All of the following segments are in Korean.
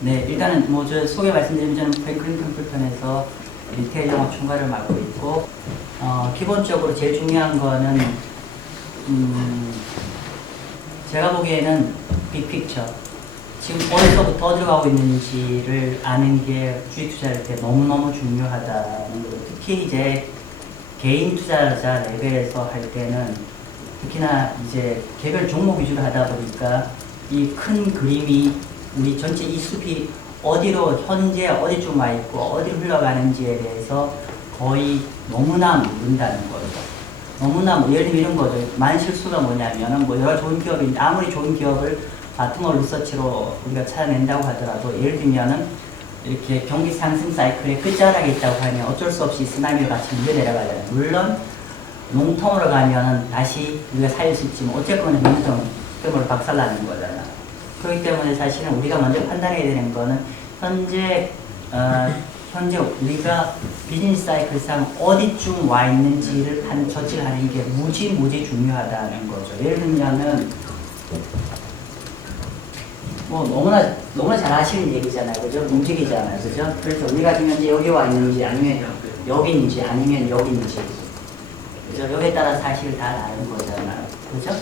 네, 일단은 뭐 저 소개 말씀드리면 저는 프랭클린 템플턴에서 리테일 영업 총괄을 맡고 있고, 기본적으로 제일 중요한 거는 제가 보기에는 빅픽처, 지금 어디서부터 어디로 가고 있는지를 아는 게 주식 투자할 때 너무너무 중요하다는 거예요. 특히 이제 개인 투자자 레벨에서 할 때는 특히나 이제 개별 종목 위주로 하다 보니까 이 큰 그림이 우리 전체 이 숲이 어디로 현재 어디쯤 와 있고 어디로 흘러가는지에 대해서 거의 너무나 모른다는 거죠. 너무나 예를 들면 이런 거죠. 많은 실수가 뭐냐면은 뭐 여러 좋은 기업이 아무리 좋은 기업을 바텀업 리서치로 우리가 찾아낸다고 하더라도 예를 들면은 이렇게 경기 상승 사이클의 끝자락에 있다고 하면 어쩔 수 없이 쓰나미를 같이 밀려 내려가잖아요. 물론 롱텀으로 가면은 다시 우리가 살릴 수 있지만 어쨌거나 롱텀으로 박살나는 거잖아요. 그렇기 때문에 사실은 우리가 먼저 판단해야 되는 거는 현재 우리가 비즈니스 사이클상 어디쯤 와 있는지를 저치하는 게 무지 중요하다는 거죠. 예를 들면은 뭐 너무나 잘 아시는 얘기잖아요, 그죠? 움직이잖아요, 그죠? 그래서 우리가 지금 현재 여기 와 있는지 아니면 여기인지 아니면 여기인지, 그죠? 여기에 따라 사실 다 다른 거잖아요, 그죠?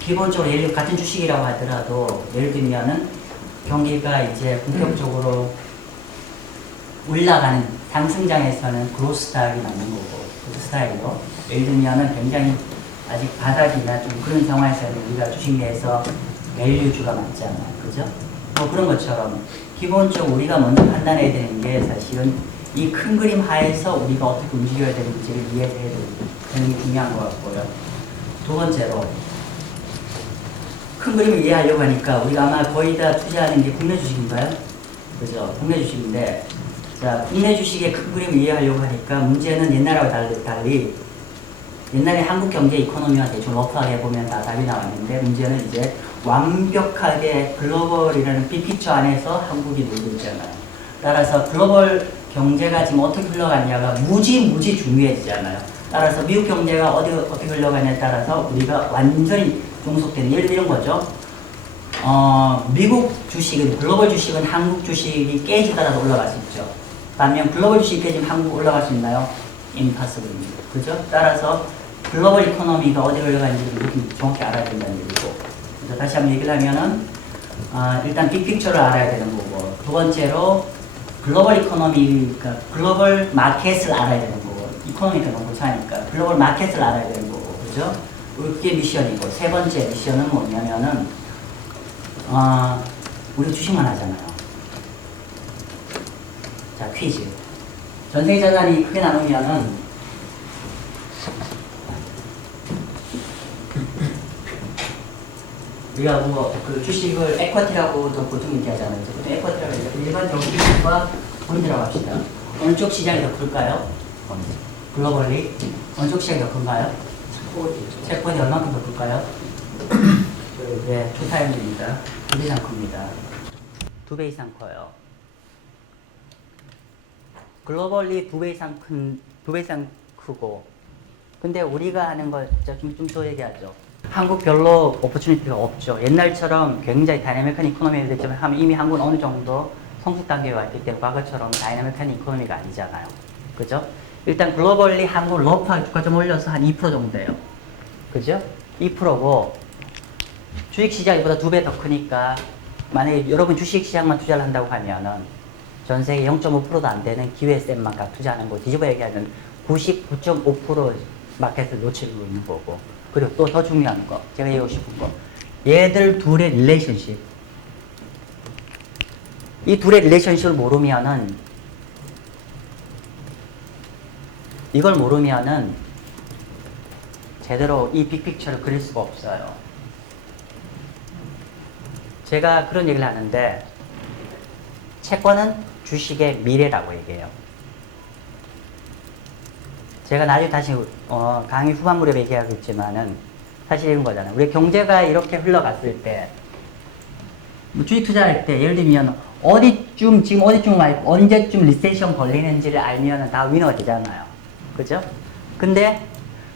기본적으로 예를 들어 같은 주식이라고 하더라도 예를 들면은 경기가 이제 본격적으로 올라가는 상승장에서는 그로스 스타일이 맞는 거고 그 스타일로 예를 들면은 굉장히 아직 바닥이나 좀 그런 상황에서는 우리가 주식 내에서 밸류주가 맞잖아요, 그죠? 뭐 그런 것처럼 기본적으로 우리가 먼저 판단해야 되는 게 사실은 이 큰 그림 하에서 우리가 어떻게 움직여야 되는지를 이해해야 되는 게 중요한 것 같고요. 두 번째로 큰 그림을 이해하려고 하니까 우리가 아마 거의 다 투자하는 게 국내 주식인가요? 그죠? 국내 주식인데, 자, 국내 주식의 큰 그림을 이해하려고 하니까 문제는 옛날하고 달리 옛날에 한국 경제 이코노미와 대충 러프하게 보면 다 답이 나왔는데 문제는 이제 완벽하게 글로벌이라는 빅피처 안에서 한국이 놀고 있잖아요. 따라서 글로벌 경제가 지금 어떻게 흘러가냐가 무지 중요해지잖아요. 따라서 미국 경제가 어떻게 흘러가냐에 따라서 우리가 완전히 종속되는, 예를 들어 이런 거죠. 미국 주식은, 글로벌 주식은 한국 주식이 깨지더라도 올라갈 수 있죠. 반면 글로벌 주식이 깨지면 한국 올라갈 수 있나요? 임파서블입니다. 그죠? 따라서 글로벌 이코노미가 어디로 흘러가는지 정확히 알아야 된다는 얘기고. 그래서 다시 한번 얘기를 하면은, 일단 빅픽처를 알아야 되는 거고, 두 번째로 글로벌 이코노미, 그러니까 글로벌 마켓을 알아야 되는 거고, 이코노미가 너무 고차니까 글로벌 마켓을 알아야 되는 거고, 그죠? 그게 미션이고, 세 번째 미션은 뭐냐면은 우리 주식만 하잖아요. 자, 퀴즈. 전세 자산이 크게 나누면은 우리가 뭐 그 주식을 에쿼티라고도 보통 얘기하잖아요. 에쿼티라고 해서 일반 정기주식과 본드라고 합시다. 어느 쪽 시장이 더 클까요? 글로벌리 어느 쪽 시장이 더 큰가요? 채권이 얼마큼 더 클까요? 네, 투타임입니다. 2배 이상 큽니다. 2배 이상 커요. 글로벌리 2배 이상 크고, 근데 우리가 하는 거 좀 더 얘기하죠. 한국 별로 오퍼추니티가 없죠. 옛날처럼 굉장히 다이내믹한 이코노미가 됐지만 이미 한국은 어느 정도 성숙 단계에 와 있기 때문에 과거처럼 다이내믹한 이코노미가 아니잖아요. 그죠? 일단 글로벌리 한국 러프하게 주가 좀 올려서 한 2% 정도 돼요. 그죠? 2%고 주식시장보다 2배 더 크니까 만약에 여러분 주식시장만 투자를 한다고 하면은 전 세계 0.5%도 안 되는 기회쌤만 투자하는 거 뒤집어 얘기하면 99.5% 마켓을 놓치고 있는 거고, 그리고 또 더 중요한 거 제가 얘기하고 싶은 거, 얘들 둘의 릴레이션십, 이 둘의 릴레이션십을 모르면은 이걸 모르면은 제대로 이 빅픽처를 그릴 수가 없어요. 제가 그런 얘기를 하는데 채권은 주식의 미래라고 얘기해요. 제가 나중에 다시 강의 후반 무렵에 얘기하겠지만은 사실 이런 거잖아요. 우리 경제가 이렇게 흘러갔을 때 뭐 주식 투자할 때 예를 들면 지금 어디쯤 말고 언제쯤 리세션 걸리는지를 알면은 다 위너가 되잖아요. 그죠? 근데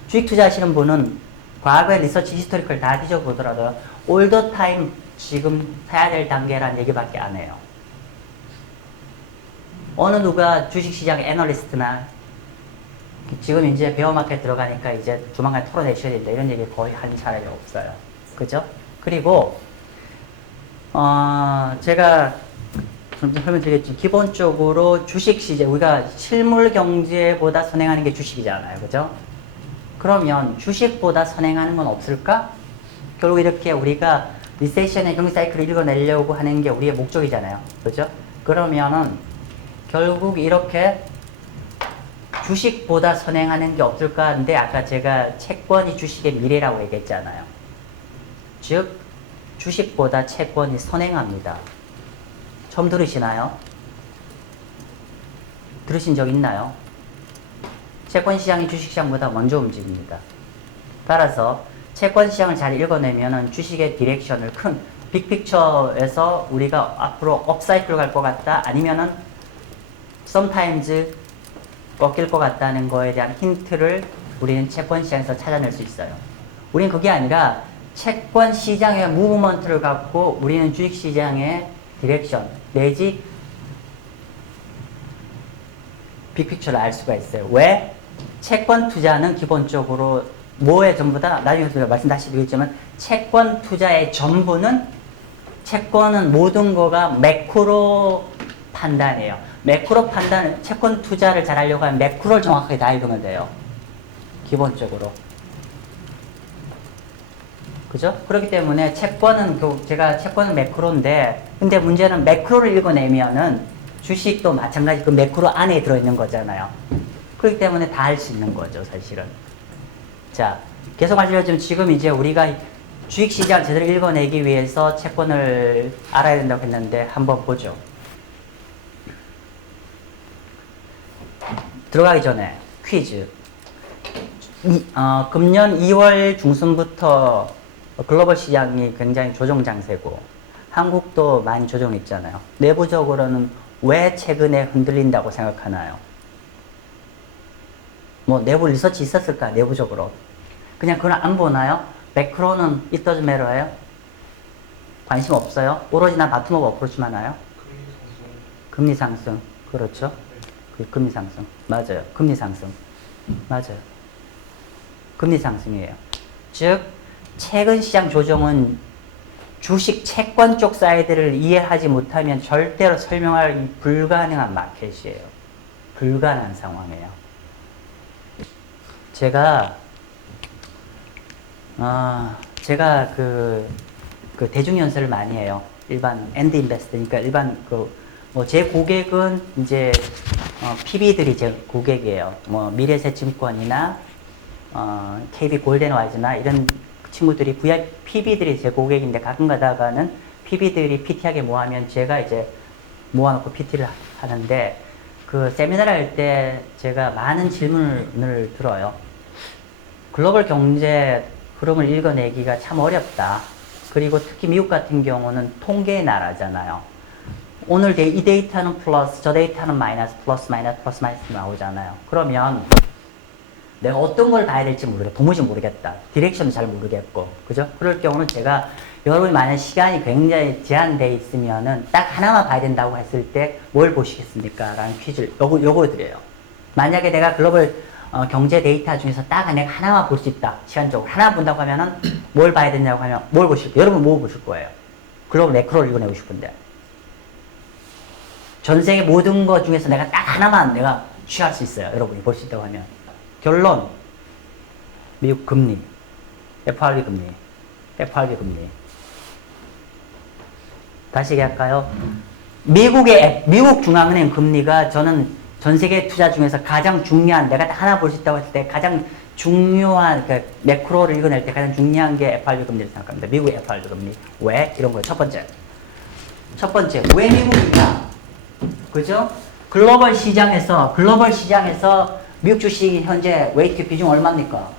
주식 투자하시는 분은 과거의 리서치 히스토리컬 다 뒤져보더라도 all the time 지금 사야 될 단계라는 얘기밖에 안 해요. 어느 누가 주식시장 애널리스트나 지금 이제 베어마켓 들어가니까 이제 조만간 털어내셔야 된다 이런 얘기 거의 한 사람이 없어요. 그죠? 그리고 제가 좀 설명드리겠지만 기본적으로 주식시장 우리가 실물 경제보다 선행하는 게 주식이잖아요. 그죠? 그러면 주식보다 선행하는 건 없을까? 결국 이렇게 우리가 리세션의 경기 사이클을 읽어내려고 하는 게 우리의 목적이잖아요. 그죠? 그러면은 결국 이렇게 주식보다 선행하는 게 없을까 하는데 아까 제가 채권이 주식의 미래라고 얘기했잖아요. 즉 주식보다 채권이 선행합니다. 처음 들으시나요? 들으신 적 있나요? 채권 시장이 주식 시장보다 먼저 움직입니다. 따라서 채권 시장을 잘 읽어내면은 주식의 디렉션을 큰 빅픽처에서 우리가 앞으로 업사이클로 갈 것 같다 아니면은 sometimes 꺾일 것 같다는 거에 대한 힌트를 우리는 채권 시장에서 찾아낼 수 있어요. 우리는 그게 아니라 채권 시장의 무브먼트를 갖고 우리는 주식 시장의 디렉션 내지 빅픽처를 알 수가 있어요. 왜? 채권 투자는 기본적으로 뭐에 전부 다 나중에 제가 말씀 다시 드리겠지만 채권 투자의 전부는 채권은 모든 거가 매크로 판단이에요. 매크로 판단, 채권 투자를 잘 하려고 하면 매크로를 정확하게 다 읽으면 돼요. 기본적으로. 그죠? 그렇기 때문에 채권은, 제가 채권은 매크로인데, 근데 문제는 매크로를 읽어내면은 주식도 마찬가지 그 매크로 안에 들어있는 거잖아요. 그렇기 때문에 다 할 수 있는 거죠, 사실은. 자, 계속 알려주면 지금 이제 우리가 주식시장 제대로 읽어내기 위해서 채권을 알아야 된다고 했는데 한번 보죠. 들어가기 전에 퀴즈. 금년 2월 중순부터 글로벌 시장이 굉장히 조정 장세고 한국도 많이 조정했잖아요. 내부적으로는 왜 최근에 흔들린다고 생각하나요? 뭐 내부 리서치 있었을까? 내부적으로. 그냥 그건 안 보나요? 매크로는 it doesn't matter예요? 관심 없어요? 오로지나 바텀업 어프로치만 하나요? 금리 상승. 그렇죠? 금리 상승. 맞아요. 금리 상승. 맞아요. 금리 상승이에요. 즉, 최근 시장 조정은 주식 채권 쪽 사이드를 이해하지 못하면 절대로 설명할 불가능한 마켓이에요. 불가능한 상황이에요. 제가 그 대중연설을 많이 해요. 일반 엔드 인베스터니까 일반 제 고객은 이제 PB들이 제 고객이에요. 뭐 미래에셋증권이나 KB 골든와이즈나 이런 친구들이 PB들이 제 고객인데 가끔 가다가는 PB들이 PT하게 모아면 제가 이제 모아놓고 PT를 하는데 그 세미나를 할 때 제가 많은 질문을 들어요. 글로벌 경제 흐름을 읽어내기가 참 어렵다. 그리고 특히 미국 같은 경우는 통계의 나라잖아요. 오늘 이 데이터는 플러스, 저 데이터는 마이너스, 플러스 마이너스 나오잖아요. 그러면 내가 어떤 걸 봐야 될지 모르겠다. 도무지 모르겠다. 디렉션도 잘 모르겠고. 그죠? 그럴 경우는 제가 여러분이 만약 시간이 굉장히 제한되어 있으면은 딱 하나만 봐야 된다고 했을 때 뭘 보시겠습니까? 라는 퀴즈를 요거 드려요. 만약에 내가 글로벌 경제 데이터 중에서 딱 내가 하나만 볼 수 있다. 시간적으로. 하나 본다고 하면은 뭘 봐야 되냐고 하면 뭘 보실 거예요? 여러분 뭐 보실 거예요? 글로벌 매크로를 읽어내고 싶은데. 전 세계 모든 것 중에서 내가 딱 하나만 내가 취할 수 있어요. 여러분이 볼 수 있다고 하면. 결론. 미국 금리. FRB 금리. FRB 금리. 다시 얘기할까요? 미국 중앙은행 금리가 저는 전 세계 투자 중에서 가장 중요한, 내가 딱 하나 볼 수 있다고 했을 때 가장 중요한, 매크로를 읽어낼 때 가장 중요한 게 FRB 금리를 생각합니다. 미국의 FRB 금리. 왜? 이런 거예요. 첫 번째, 왜 미국이냐? 그죠? 글로벌 시장에서 미국 주식 현재 웨이트 비중 얼마입니까?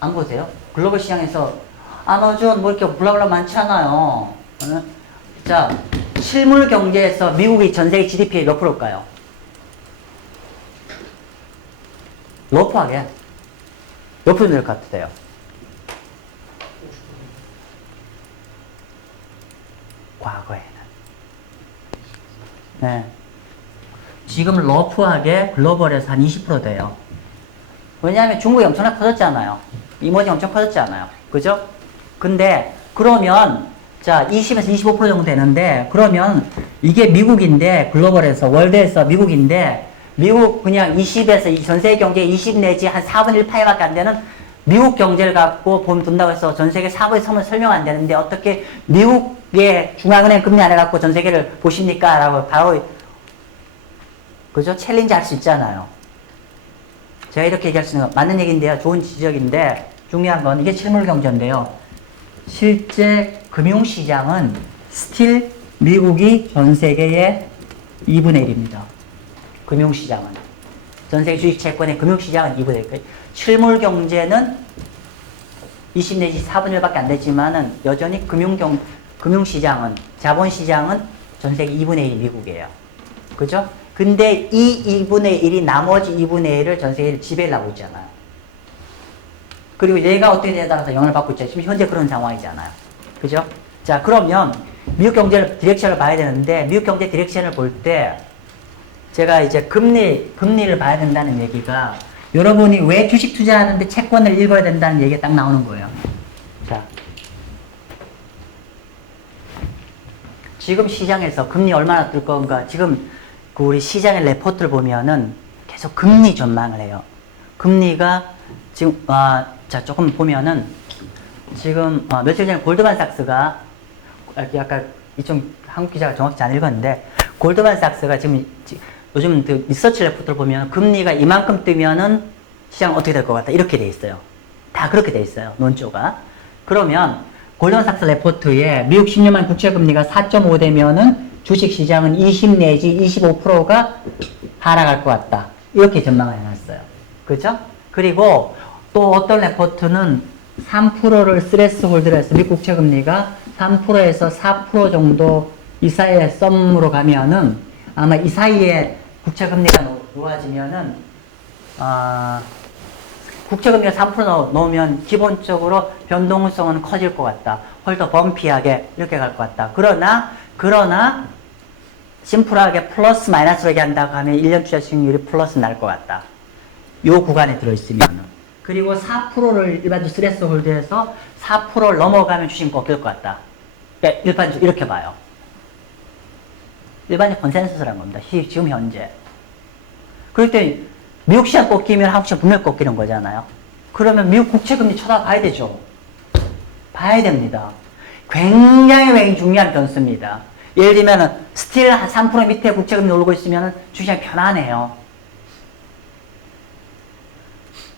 안 보세요? 글로벌 시장에서 아마존 뭐 이렇게 블라블라 많지 않아요. 자, 실물 경제에서 미국이 전 세계 GDP의 몇 프로일까요? 러프하게 몇 프로 될 것 같으세요? 과거에는. 네. 지금 러프하게 글로벌에서 한 20% 돼요. 왜냐하면 중국이 엄청나게 커졌잖아요. 이머징 엄청 커졌잖아요. 그죠? 근데 그러면 자 20에서 25% 정도 되는데 그러면 이게 미국인데 글로벌에서 월드에서 미국인데 미국 그냥 20에서 전 세계 경제 20 내지 한 4분의 1 파이밖에 안 되는 미국 경제를 갖고 돈 둔다고 해서 전 세계 4분의 3을 설명 안 되는데 어떻게 미국의 중앙은행 금리 안 해갖고 전 세계를 보십니까? 라고 바로 그죠? 챌린지 할 수 있잖아요. 제가 이렇게 얘기할 수 있는 건 맞는 얘기인데요. 좋은 지적인데 중요한 건 이게 실물 경제인데요. 실제 금융시장은 스틸 미국이 전 세계의 2분의 1입니다. 금융시장은. 전 세계 주식 채권의 금융시장은 2분의 1. 실물 경제는 20 내지 4분의 1밖에 안 되지만은 여전히 금융시장은, 자본시장은 전 세계 2분의 1이 미국이에요. 그죠? 근데 이 2분의 1이 나머지 2분의 1을 전 세계를 지배를 하고 있잖아요. 그리고 얘가 어떻게 되냐에 따라서 영향을 받고 있죠. 지금 현재 그런 상황이잖아요. 그죠? 자, 그러면 미국 경제 디렉션을 봐야 되는데 미국 경제 디렉션을 볼 때 제가 이제 금리를 봐야 된다는 얘기가 여러분이 왜 주식 투자하는데 채권을 읽어야 된다는 얘기가 딱 나오는 거예요. 자, 지금 시장에서 금리 얼마나 뜰 건가 지금 그 우리 시장의 레포트를 보면은 계속 금리 전망을 해요. 금리가 지금 자 조금 보면은 지금 며칠 전에 골드만삭스가 약간 이좀 한국 기자가 정확히 잘 읽었는데 골드만삭스가 지금 요즘 그 리서치 레포트를 보면 금리가 이만큼 뜨면은 시장 어떻게 될 것 같다 이렇게 돼 있어요. 다 그렇게 돼 있어요. 논조가. 그러면 골드만삭스 레포트에 미국 10년만 국채 금리가 4.5 되면은 주식 시장은 20 내지 25%가 하락할 것 같다. 이렇게 전망을 해놨어요. 그죠? 그리고 또 어떤 레포트는 3%를 스트레스 홀드를 해서 미국 국채 금리가 3%에서 4% 정도 이 사이에 썸으로 가면은 아마 이 사이에 국채 금리가 놓아지면은 국채 금리가 3% 넣으면 기본적으로 변동성은 커질 것 같다. 훨 더 범피하게 이렇게 갈 것 같다. 그러나 심플하게 플러스 마이너스로 얘기한다고 하면 1년 투자 수익률이 플러스 날 것 같다. 요 구간에 들어있으면. 그리고 4%를 일반적으로 스트레스 홀드해서 4%를 넘어가면 주식 꺾일 것 같다. 그러니까 일반적으로 이렇게 봐요. 일반적 컨센서스라는 겁니다. 지금 현재. 그럴 때 미국 시장 꺾이면 한국 시장 분명히 꺾이는 거잖아요. 그러면 미국 국채금리 쳐다봐야 되죠. 봐야 됩니다. 굉장히 중요한 변수입니다. 예를 들면 스틸 한 3% 밑에 국채금리 오르고 있으면 주식시장이 편안해요.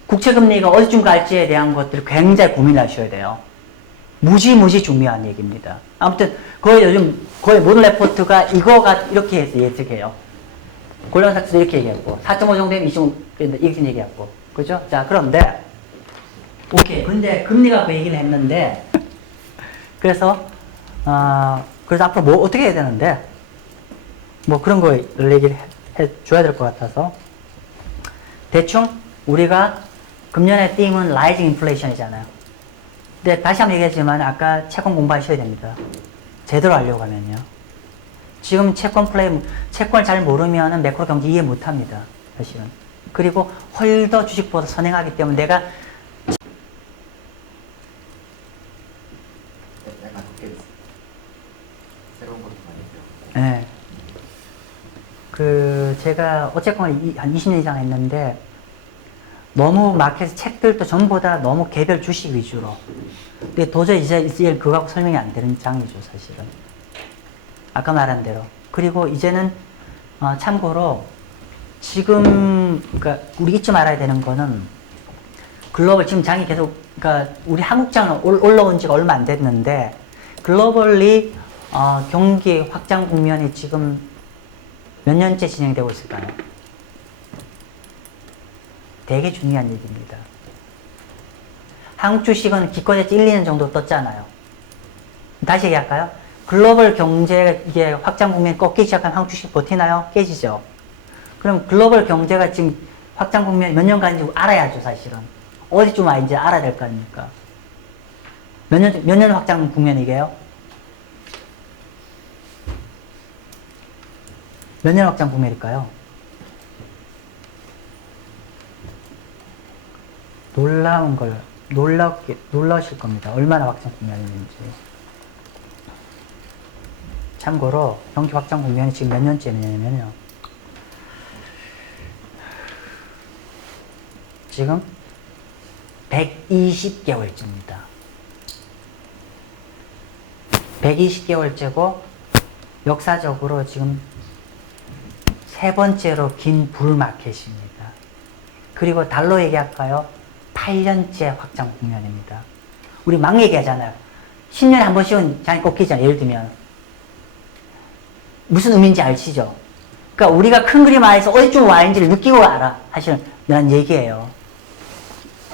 국채금리가 어디쯤 갈지에 대한 것들을 굉장히 고민하셔야 돼요. 무지 중요한 얘기입니다. 아무튼 거의 모든 레포트가 이거가 이렇게 해서 예측해요. 골드만삭스도 이렇게 얘기했고 4.5 정도 되면 25 이렇게 얘기했고 그죠? 자 그런데 오케이 근데 금리가 그 얘기를 했는데 그래서 앞으로 뭐 어떻게 해야 되는데 뭐 그런 거를 얘기를 해줘야 될 것 같아서 대충 우리가 금년의 띵은 라이징 인플레이션이잖아요. 근데 다시 한번 얘기했지만 아까 채권 공부하셔야 됩니다. 제대로 하려고 하면요. 지금 채권을 잘 모르면 매크로 경제 이해 못 합니다. 사실은. 그리고 홀더 주식보다 선행하기 때문에 내가 새로운 것도 많이 배웠고. 네. 제가 어쨌건 한 20년 이상 했는데 너무 마켓 책들도 전부 다 너무 개별 주식 위주로. 근데 도저히 이제 그거하고 설명이 안 되는 장이죠, 사실은. 아까 말한 대로. 그리고 이제는 참고로 지금 그러니까 우리 잊지 말아야 되는 거는 글로벌 지금 장이 계속 그러니까 우리 한국장 올라온 지가 얼마 안 됐는데 글로벌리 경기 확장 국면이 지금 몇 년째 진행되고 있을까요? 되게 중요한 얘기입니다. 한국 주식은 기껏해 1, 2년 정도 떴잖아요. 다시 얘기할까요? 글로벌 경제 이게 확장 국면이 꺾이기 시작하면 한국 주식 버티나요? 깨지죠. 그럼 글로벌 경제가 지금 확장 국면이 몇 년간인지 알아야죠, 사실은. 어디쯤 와 이제 알아야 될 거 아닙니까? 몇 년 확장 국면이게요? 몇 년 확장 국면일까요? 놀라우실 겁니다. 얼마나 확장 국면인지. 참고로, 경기 확장 국면이 지금 몇 년째냐면요. 지금 120개월째입니다. 120개월째고, 역사적으로 지금 세 번째로 긴 불마켓입니다. 그리고 달로 얘기할까요? 8년째 확장 국면입니다. 우리 막 얘기하잖아요. 10년에 한 번씩은 장이 꺾이잖아요. 예를 들면. 무슨 의미인지 아시죠? 그러니까 우리가 큰 그림 안에서 어디쯤 와 있는지를 느끼고 알아. 사실은 난 얘기예요.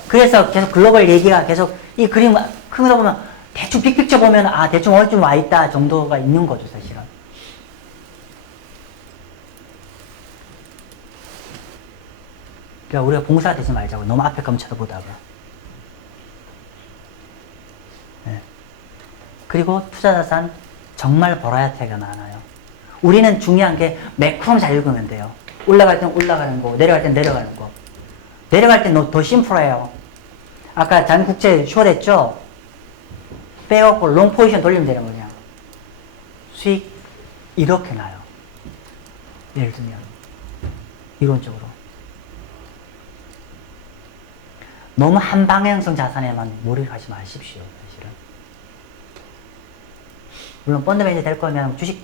그래서 계속 글로벌 얘기가 계속 이 그림 큰 거 보면 대충 빅픽처 보면 아 대충 어디쯤 와 있다 정도가 있는 거죠. 사실은. 그러니까 우리가 봉사가 되지 말자고. 너무 앞에 감 쳐다보다가. 네. 그리고 투자자산 정말 버라이어티가 많아요. 우리는 중요한 게 매크로만 잘 읽으면 돼요. 올라갈 땐 올라가는 거, 내려갈 땐 내려가는 거. 내려갈 땐 더 심플해요. 아까 잔국제 쇼됐죠? 빼갖고 롱 포지션 돌리면 되는 거냐. 수익 이렇게 나요. 예를 들면 이론적으로. 너무 한 방향성 자산에만 몰입하지 마십시오. 사실은. 물론 펀드 매니저 될 거면 주식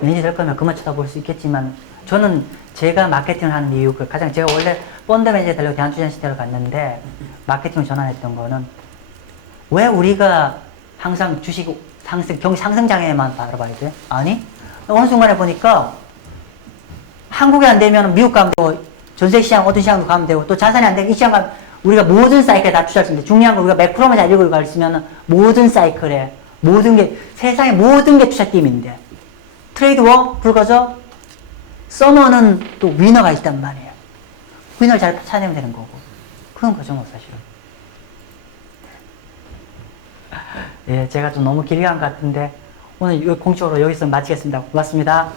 매니저 될 거면 그만 쳐다볼 수 있겠지만 저는 제가 마케팅을 하는 이유 가장 제가 원래 펀드 매니저 되려고 대한투자시대를 갔는데 마케팅을 전환했던 거는 왜 우리가 항상 주식 상승 경기 상승장에만 바라봐야 돼? 아니 어느 순간에 보니까 한국에 안 되면 미국 가면 되고 전세시장 어떤 시장도 가면 되고 또 자산이 안 되면 이 시장 가면 우리가 모든 사이클에 다 투자할 수 있는데 중요한 건 우리가 매크로만 잘 읽고 있으면 모든 사이클에 모든 게 세상의 모든 게 투자 팀인데 트레이드 워 불거져 서머는 또 위너가 있단 말이에요. 위너를 잘 찾아내면 되는 거고 그런 거죠 뭐 사실은. 예, 제가 좀 너무 길게 한 것 같은데 오늘 공식적으로 여기서 마치겠습니다. 고맙습니다.